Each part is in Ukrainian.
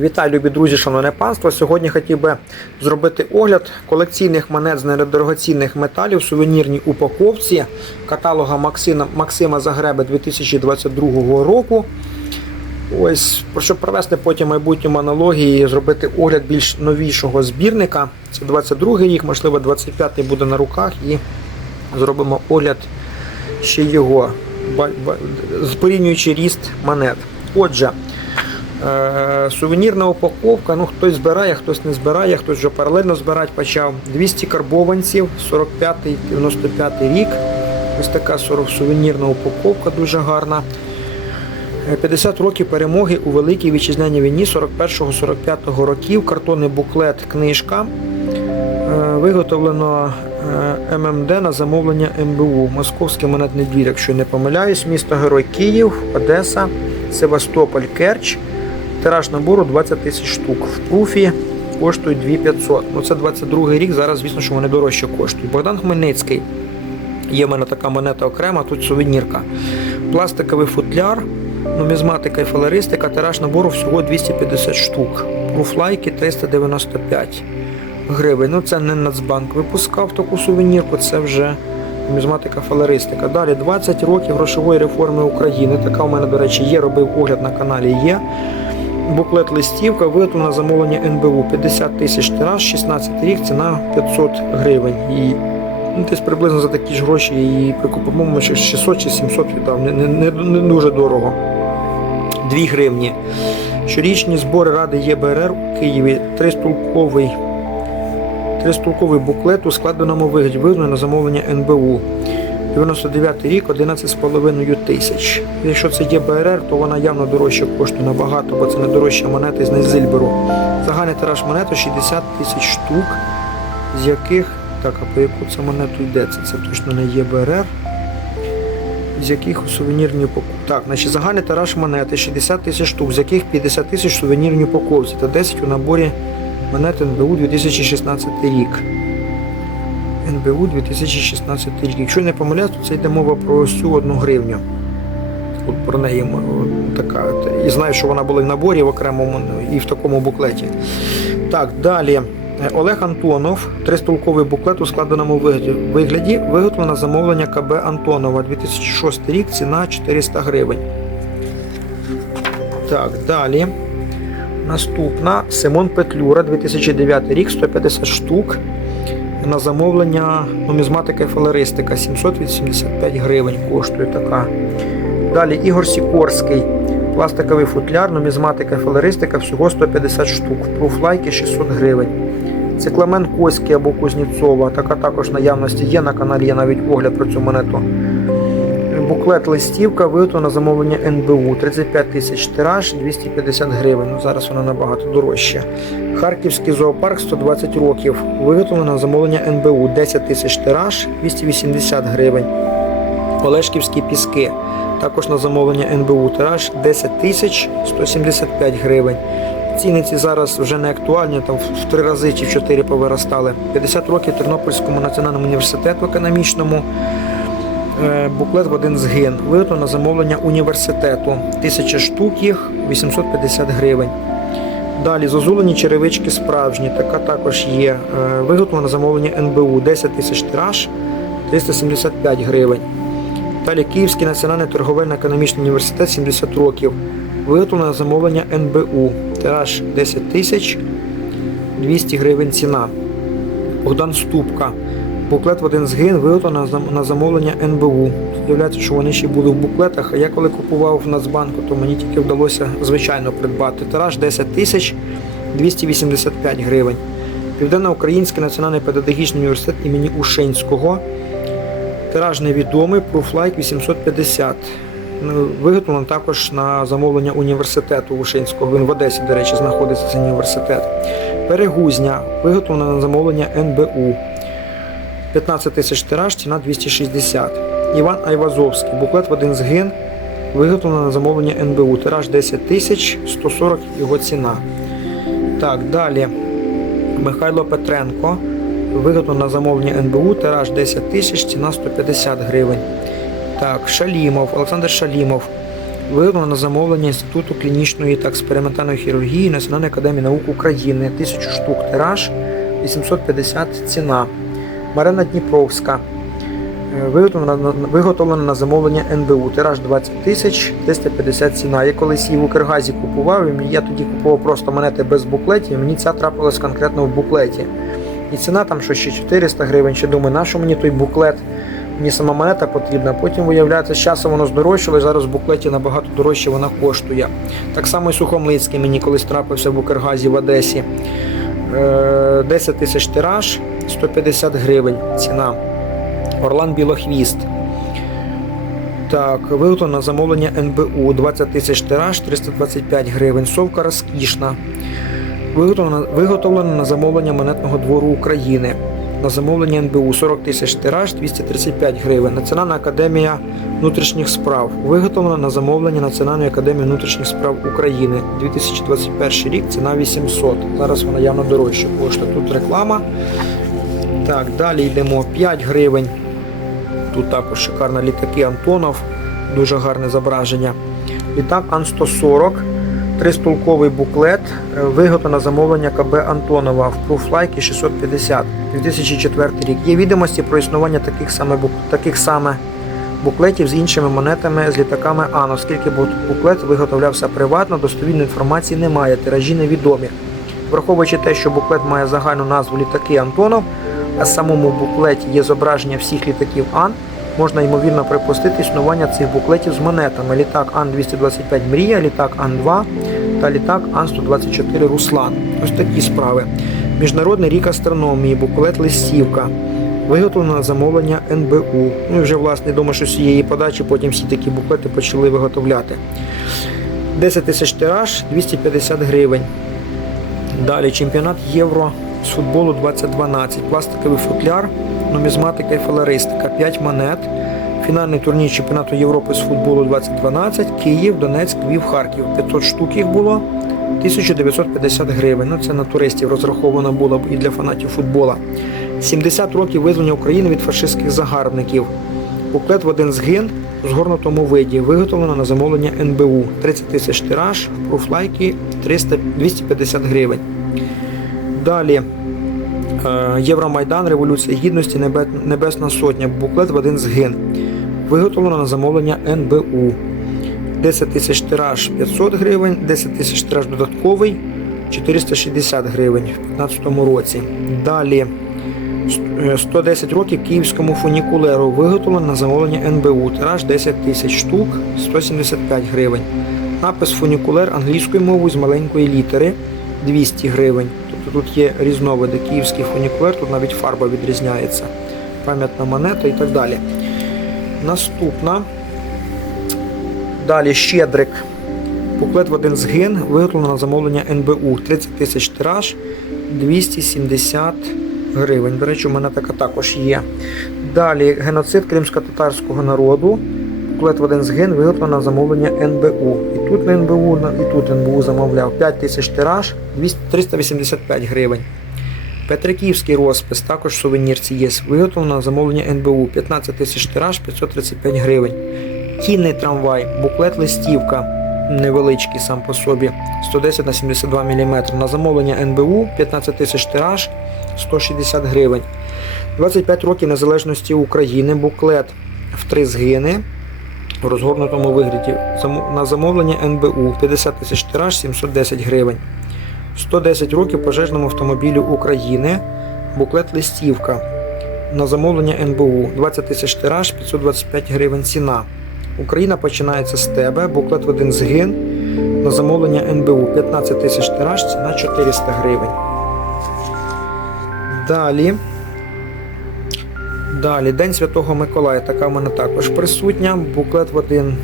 Вітаю, любі друзі, шановне панство. Сьогодні хотів би зробити огляд колекційних монет з недорогоцінних металів в сувенірній упаковці каталога Максима, Максима Загреби 2022 року. Ось, щоб провести потім майбутньому аналогії зробити огляд більш новішого збірника. Це 22 рік, можливо, 25-й буде на руках і зробимо огляд ще його, порівнюючи ріст монет. Отже, Сувенірна упаковка, ну хтось збирає, хтось не збирає, хтось вже паралельно збирати почав. 200 карбованців, 45-95 рік. Ось така сувенірна упаковка дуже гарна. Е, 50 років перемоги у Великій Вітчизняній війні 41-45 років. Картонний буклет, книжка. Е, Виготовлено е, ММД на замовлення МБУ. Московський монетний двір, якщо не помиляюсь, місто Герой Київ, Одеса, Севастополь, Керч. Тираж набору 20 тисяч штук. В пруфі коштують 2500. Ну це 22 рік, зараз, звісно, що вони дорожче коштують. Богдан Хмельницький. Є в мене така монета окрема, тут сувенірка. Пластиковий футляр, нумізматика і фалеристика, тираж набору всього 250 штук. Пруфлайки 395 гривень. Ну це не Нацбанк випускав таку сувенірку, це вже нумізматика фалеристика. Далі 20 років грошової реформи України. Така у мене, до речі, є, робив огляд на каналі є. Буклет листівка виготовлена на замовлення НБУ 50 тисяч тираж, 16 рік, ціна 500 гривень. І ну, десь приблизно за такі ж гроші і при купимо 600 чи 700 віддав. Не, не, не, дуже дорого. 2 гривні. Щорічні збори Ради ЄБРР у Києві. Тристулковий, тристулковий буклет у складеному вигляді виготовлений на замовлення НБУ. 99 рік 11,5 тисяч. Якщо це є БРР, то вона явно дорожче коштує набагато, бо це не дорожча монета з Нейзильберу. Загальний тираж монети 60 тисяч штук, з яких. Так, а по яку це монету йдеться? Це точно не є БРР. З яких у сувенірній упаковці. Так, значить загальний тираж монети 60 тисяч штук, з яких 50 тисяч в сувенірній упаковці та 10 у наборі монети НБУ 2016 рік. НБУ 2016 рік. Якщо не помиляюсь, то це йде мова про цю одну гривню. От про неї така. І знаю, що вона була в наборі в окремому і в такому буклеті. Так, далі. Олег Антонов, тристолковий буклет у складеному вигляді виготовлено замовлення КБ Антонова 2006 рік, ціна 400 гривень. Так, далі. Наступна Симон Петлюра, 2009 рік, 150 штук. На замовлення нумізматика і фалеристика 785 гривень коштує така. Далі Ігор Сікорський, пластиковий футляр, нумізматика і фалеристика всього 150 штук. Пруфлайки 600 гривень. Цикламен Коський або Кузнєцова, така також наявності є на каналі, є навіть огляд про цю монету. Буклет листівка виготовлена на замовлення НБУ 35 тисяч тираж, 250 гривень. Ну, зараз вона набагато дорожча. Харківський зоопарк 120 років. Виготовлено на замовлення НБУ 10 тисяч тираж, 280 гривень. Олешківські піски. Також на замовлення НБУ тираж 10 тисяч 175 гривень. Ціни ці зараз вже не актуальні, там в три рази чи в чотири повиростали. 50 років Тернопільському національному університету економічному. Е, Буклет в один згин. Виготовлено на замовлення університету. Тисяча штук їх 850 гривень. Далі зозулені черевички справжні. Така також є. Е, Виготовлено на замовлення НБУ 10 тисяч тираж 375 гривень. Далі Київський національний торговельно-економічний університет 70 років. Виготовлено замовлення НБУ. Тираж 10 тисяч 200 гривень ціна. Богдан Ступка. Буклет в один згин виготовлено на замовлення НБУ. З'являється, що вони ще були в буклетах, а я коли купував в Нацбанку, то мені тільки вдалося звичайно придбати. Тираж 10 тисяч 285 гривень. Південноукраїнський національний педагогічний університет імені Ушинського. Тираж невідомий, пруфлайк 850. Ну, Виготовлено також на замовлення університету Ушинського. Він в Одесі, до речі, знаходиться цей університет. Перегузня виготовлено на замовлення НБУ. 15 тисяч тираж, ціна 260. Іван Айвазовський, буклет в один згин, виготовлено на замовлення НБУ. Тираж 10 тисяч, 140 його ціна. Так, далі. Михайло Петренко, виготовлено на замовлення НБУ, тираж 10 тисяч, ціна 150 гривень. Так, Шалімов, Олександр Шалімов. Виготовлено на замовлення Інституту клінічної та експериментальної хірургії Національної академії наук України. 1000 штук тираж, 850 ціна. Марина Дніпровська. Е, Виготовлена, на- замовлення НБУ. Тираж 20 тисяч 350 ціна. Я колись її в Укргазі купував, я тоді купував просто монети без буклетів. Мені ця трапилась конкретно в буклеті. І ціна там що ще 400 гривень. Ще думаю, на що мені той буклет? Мені сама монета потрібна. Потім виявляється, з часом воно здорожчало, і зараз в буклеті набагато дорожче вона коштує. Так само і Сухомлицький мені колись трапився в Укргазі в Одесі. Е, 10 тисяч тираж, 150 гривень ціна. Орлан Білохвіст. Так, виготовлено замовлення НБУ 20 тисяч тираж, 325 гривень. Совка розкішна. Виготовлена, виготовлена на замовлення монетного двору України. На замовлення НБУ 40 тисяч тираж, 235 гривень. Національна академія внутрішніх справ. Виготовлена на замовлення Національної академії внутрішніх справ України. 2021 рік ціна 800. Зараз вона явно дорожче коштує. Тут реклама. Так, далі йдемо 5 гривень. Тут також шикарні літаки Антонов, дуже гарне зображення. Літак Ан-140, тристолковий буклет, виготовлено замовлення КБ Антонова в Пруфлайкі 650, 2004 рік. Є відомості про існування таких саме, таких саме буклетів з іншими монетами з літаками Ан, оскільки буклет виготовлявся приватно, достовірної інформації немає, тиражі невідомі. Враховуючи те, що буклет має загальну назву літаки Антонов, а самому буклеті є зображення всіх літаків Ан, можна ймовірно припустити існування цих буклетів з монетами. Літак Ан-225 Мрія, літак Ан-2 та літак Ан-124 Руслан. Ось такі справи. Міжнародний рік астрономії, буклет Листівка. Виготовлено замовлення НБУ. Ну і вже власне думаю, що з цієї подачі потім всі такі буклети почали виготовляти. 10 тисяч тираж, 250 гривень. Далі чемпіонат Євро з футболу 2012. Пластиковий футляр, нумізматика і фалеристика. 5 монет. Фінальний турнір чемпіонату Європи з футболу 2012. Київ, Донецьк, Львів, Харків. 500 штук їх було. 1950 гривень. Ну, це на туристів розраховано було б і для фанатів футбола. 70 років визволення України від фашистських загарбників. Буклет в один згин в згорнутому виді. Виготовлено на замовлення НБУ. 30 тисяч тираж, пруфлайки 300, 250 гривень. Далі е, Євромайдан, Революція Гідності, Небесна Сотня. Буклет в один згин. Виготовлено на замовлення НБУ. 10 тисяч тираж 500 гривень, 10 тисяч тираж додатковий 460 гривень в 2015 році. Далі е, 110 років київському фунікулеру виготовлено на замовлення НБУ. Тираж 10 тисяч штук 175 гривень. Напис фунікулер англійською мовою з маленької літери 200 гривень. Тобто тут є різновиди. Київський фунікулер, тут навіть фарба відрізняється, пам'ятна монета і так далі. Наступна. Далі Щедрик. Буклет в один згин, виготовлено на замовлення НБУ. 30 тисяч тираж, 270 гривень. До речі, у мене така також є. Далі геноцид кримсько-татарського народу. Буклет в один згин, виготовлено на замовлення НБУ. І тут на НБУ, і тут НБУ замовляв. 5 тисяч тираж, 385 гривень. Петриківський розпис, також в сувенірці є. Виготовлено на замовлення НБУ. 15 тисяч тираж, 535 гривень. Кінний трамвай, буклет листівка, невеличкий сам по собі, 110 на 72 мм. На замовлення НБУ 15 тисяч тираж, 160 гривень. 25 років незалежності України, буклет в три згини в розгорнутому вигляді. На замовлення НБУ 50 тисяч тираж, 710 гривень. 110 років пожежному автомобілю України, буклет листівка. На замовлення НБУ 20 тисяч тираж, 525 гривень ціна. Україна починається з тебе, буклет в один згин. На замовлення НБУ 15 тисяч тираж, ціна 400 гривень. Далі. Далі, День Святого Миколая, така в мене також присутня. Буклет в один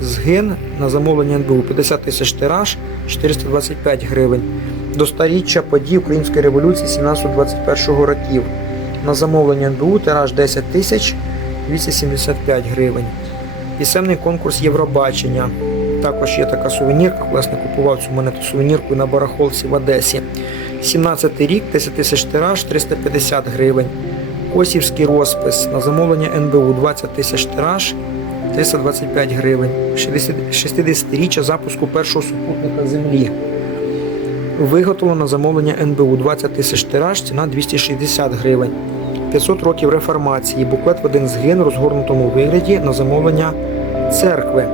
згин на замовлення НБУ 50 тисяч тираж, 425 гривень. До старіччя подій Української революції 17-21 років. На замовлення НБУ тираж 10 тисяч 275 гривень. Пісенний конкурс Євробачення. Також є така сувенірка. Власне, купував цю монету сувенірку на барахолці в Одесі. 17 рік, 10 тисяч тираж, 350 гривень. Косівський розпис на замовлення НБУ 20 тисяч тираж, 325 гривень. 60 60-річчя запуску першого супутника Землі. Виготовлено замовлення НБУ 20 тисяч тираж, ціна 260 гривень. 500 років реформації. Буклет в один згин в розгорнутому вигляді на замовлення церкви.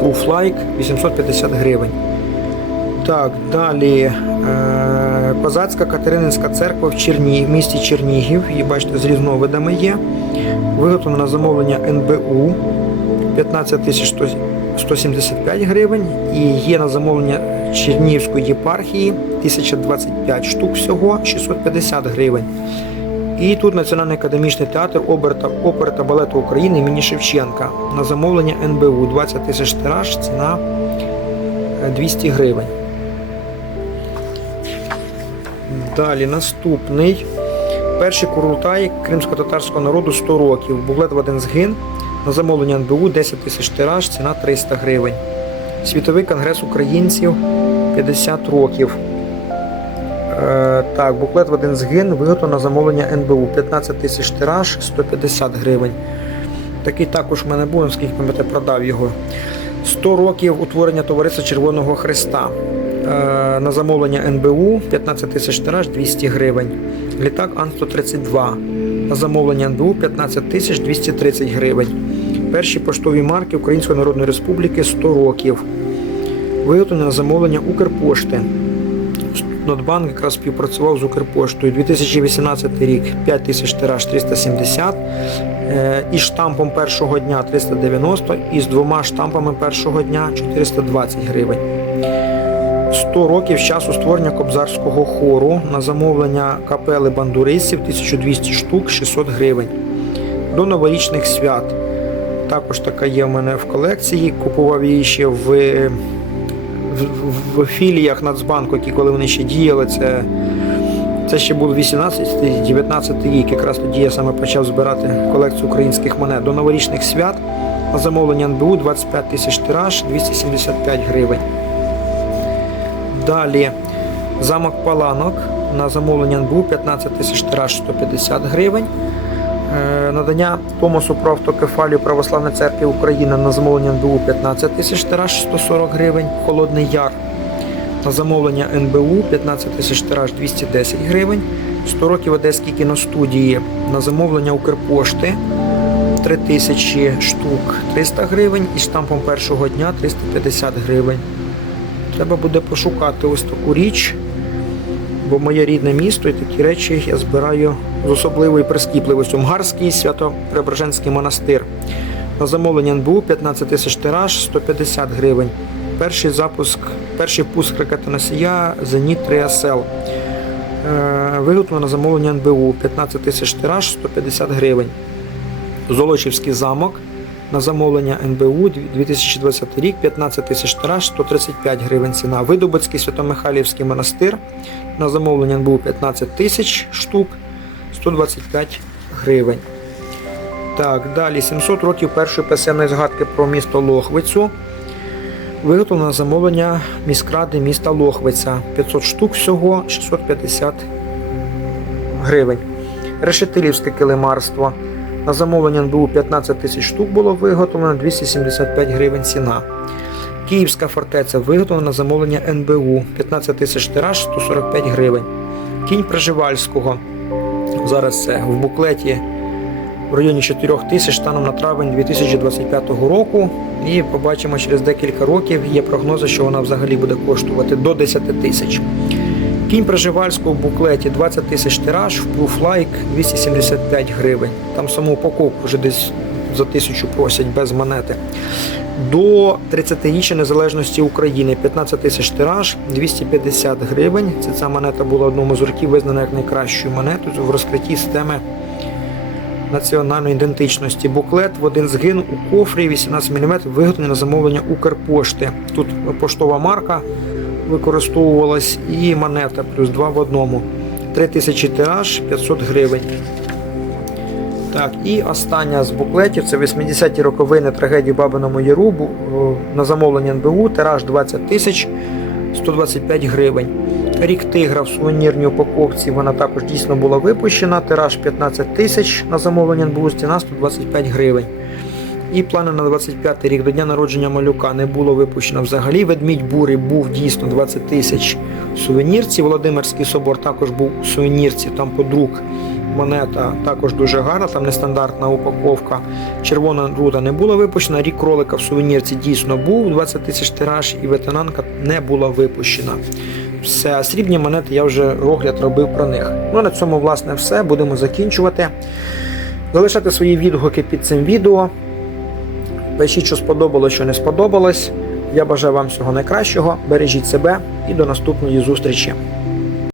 Пруфлайк 850 гривень. Так, далі е, Козацька Катерининська церква в Черні, в місті Чернігів. Її бачите, з різновидами є. Виготовлено на замовлення НБУ 15 175 гривень. І є на замовлення Чернігівської єпархії 1025 штук всього 650 гривень. І тут Національний академічний театр опери та, опери та балету України імені Шевченка. На замовлення НБУ 20 тисяч тираж, ціна е, 200 гривень. Далі наступний. Перший курултай кримсько-татарського народу 100 років. Буклет в один згин. На замовлення НБУ 10 тисяч тираж, ціна 300 гривень. Світовий конгрес українців 50 років. Е, так, буклет в один згин виготовлено замовлення НБУ 15 тисяч тираж, 150 гривень. Такий також в мене був, наскільки пам'ятаю, продав його. 100 років утворення Товариства Червоного Христа. Е, на замовлення НБУ 15 тисяч тираж 200 гривень. Літак Ан-132. На замовлення НБУ 15 тисяч 230 гривень. Перші поштові марки Української Народної Республіки 100 років. Виготовлено на замовлення Укрпошти. Нотбанк якраз співпрацював з Укрпоштою. 2018 рік 5 тисяч тираж 370, е, із штампом першого дня 390 і з двома штампами першого дня 420 гривень. 100 років з часу створення кобзарського хору на замовлення капели бандуристів 1200 штук 600 гривень. До новорічних свят. Також така є в мене в колекції. Купував її ще в, в, філіях Нацбанку, які коли вони ще діяли. Це, це ще був 18-19 рік. Якраз тоді я саме почав збирати колекцію українських монет. До новорічних свят на замовлення НБУ 25 тисяч тираж 275 гривень. Далі замок Паланок на замовлення НБУ 15 тисяч тираж 150 гривень. Е, Надання Томосу про автокефалію Православної церкви України на замовлення НБУ 15 тисяч тираж 140 гривень. Холодний Яр на замовлення НБУ 15 тисяч тираж 210 гривень. 100 років Одеській кіностудії на замовлення Укрпошти 3 тисячі штук 300 гривень і штампом першого дня 350 гривень. Треба буде пошукати ось таку річ, бо моє рідне місто і такі речі я збираю з особливою прискіпливістю. Мгарський Свято-Преображенський монастир. На замовлення НБУ 15 тисяч тираж 150 гривень. Перший запуск, перший пуск ракетоносія Зеніт 3 СЛ. Е, Виготовлено замовлення НБУ 15 тисяч тираж 150 гривень. Золочівський замок на замовлення НБУ 2020 рік 15 тисяч тираж 135 гривень ціна. Видобицький Святомихайлівський монастир на замовлення НБУ 15 тисяч штук 125 гривень. Так, далі 700 років першої писемної згадки про місто Лохвицю. Виготовлено замовлення міськради міста Лохвиця. 500 штук всього 650 гривень. Решетилівське килимарство. На замовлення НБУ 15 тисяч штук було виготовлено 275 гривень ціна. Київська фортеця виготовлена на замовлення НБУ 15 тисяч тираж 145 гривень. Кінь Приживальського. Зараз це в буклеті в районі 4 тисяч станом на травень 2025 року. І побачимо через декілька років є прогнози, що вона взагалі буде коштувати до 10 тисяч. Кінь Приживальського в буклеті 20 тисяч тираж, в пруфлайк 275 гривень. Там саму упаковку вже десь за тисячу просять без монети. До 30-річчя незалежності України 15 тисяч тираж, 250 гривень. Це ця монета була одному з років визнана як найкращою монетою в розкритті системи національної ідентичності. Буклет в один згин у кофрі 18 мм виготовлений на замовлення Укрпошти. Тут поштова марка використовувалась і монета плюс 2 в одному. 3000 тираж 500 гривень. Так, і остання з буклетів це 80-ті роковини трагедії Бабиному Ярубу на замовлення НБУ, тираж 20 тисяч 125 гривень. Рік тигра в сувенірній упаковці вона також дійсно була випущена. Тираж 15 тисяч на замовлення НБУ, ціна 125 гривень. І плани на 25 рік до дня народження малюка не було випущено взагалі. Ведмідь бурий був дійсно 20 тисяч в сувенірці. Володимирський собор також був у сувенірці. Там подруг монета також дуже гарна, там нестандартна упаковка. Червона рута не була випущена. Рік кролика в сувенірці дійсно був 20 тисяч тираж, і ветенанка не була випущена. Все, срібні монети я вже огляд робив про них. Ну на цьому, власне, все. Будемо закінчувати. Залишайте свої відгуки під цим відео. Пишіть, що сподобалось, що не сподобалось. Я бажаю вам всього найкращого. Бережіть себе і до наступної зустрічі.